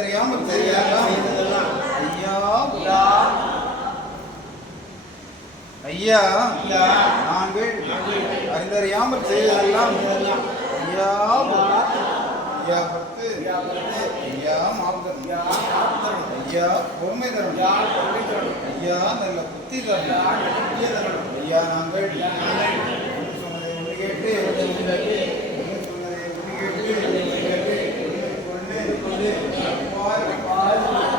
தெரியாமல் தெரியாமல் ஐயா ஐயா நாங்கள் அறிந்தறியாமல் செய்ததெல்லாம் ஐயா ஐயா பத்து ஐயா மாபுதரம் ஐயா பொறுமை தரும். ஐயா நாங்கள். five, five.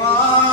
ಸೇವಾ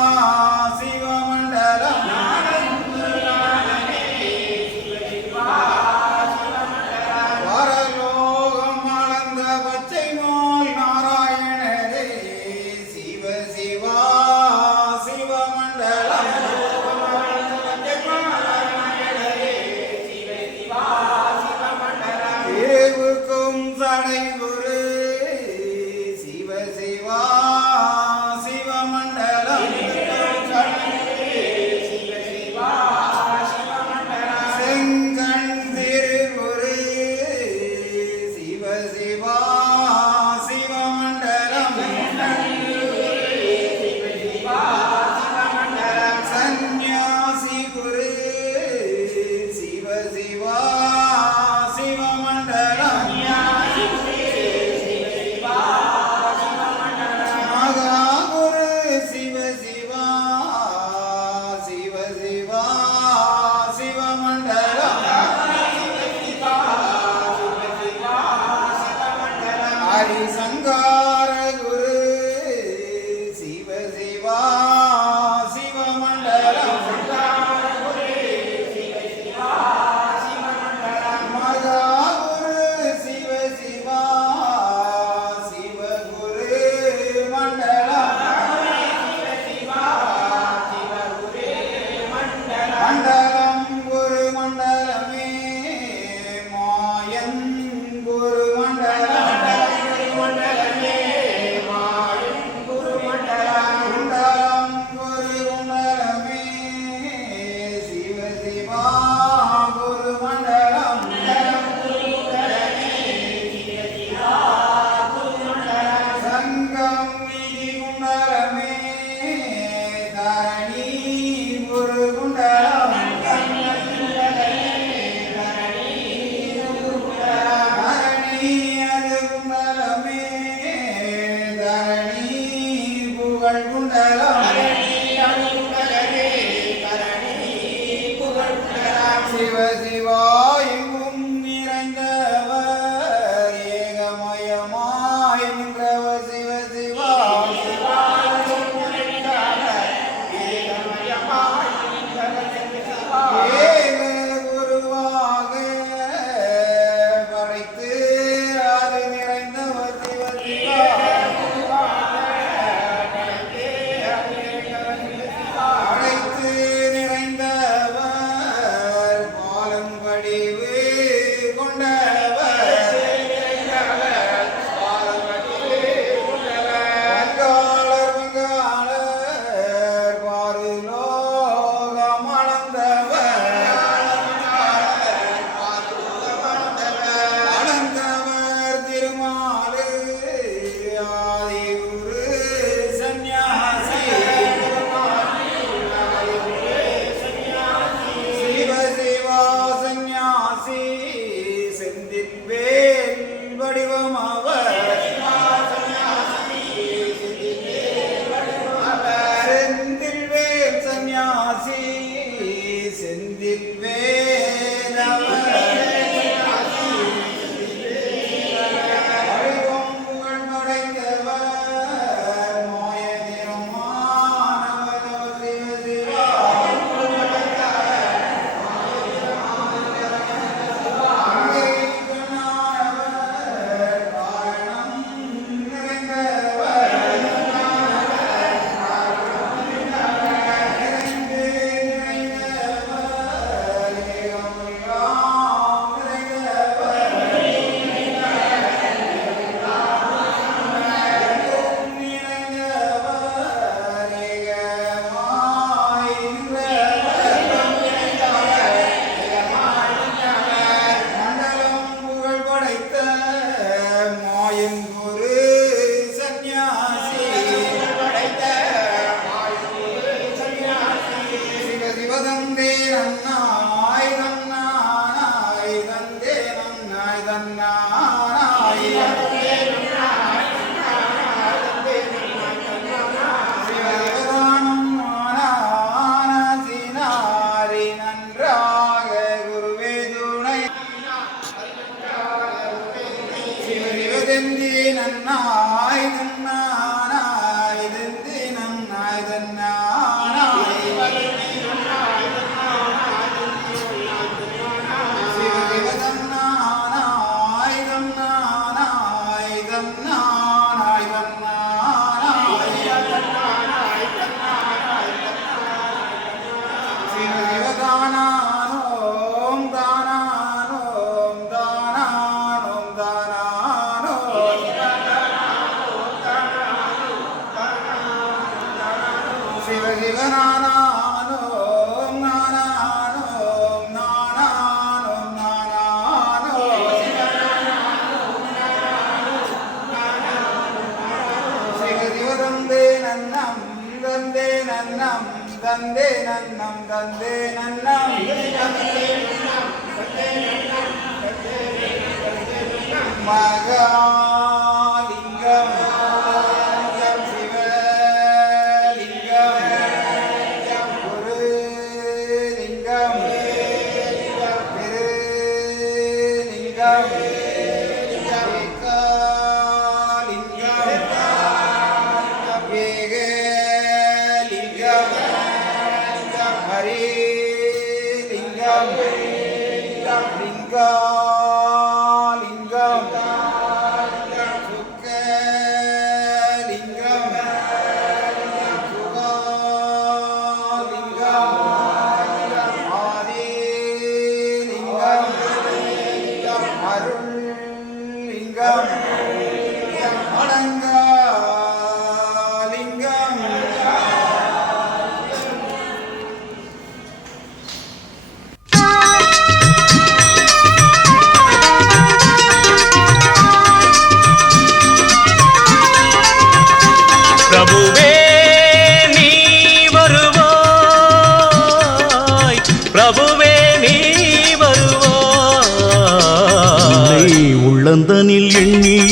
na na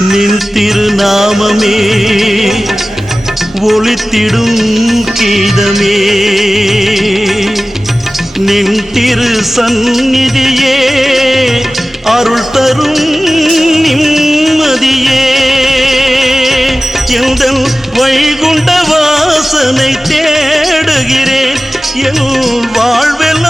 நின் திருநாமமே ஒளித்திடும் கீதமே. நின் திரு சந்நிதியே அருள் தரும் நிம்மதியே. எந்த வைகுண்ட வாசனை தேடுகிறேன் என் வாழ்வெல்லாம்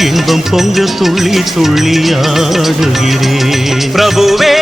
இன்பம் பொங்க துள்ளி துள்ளி ஆடுகிறேன். பிரபுவே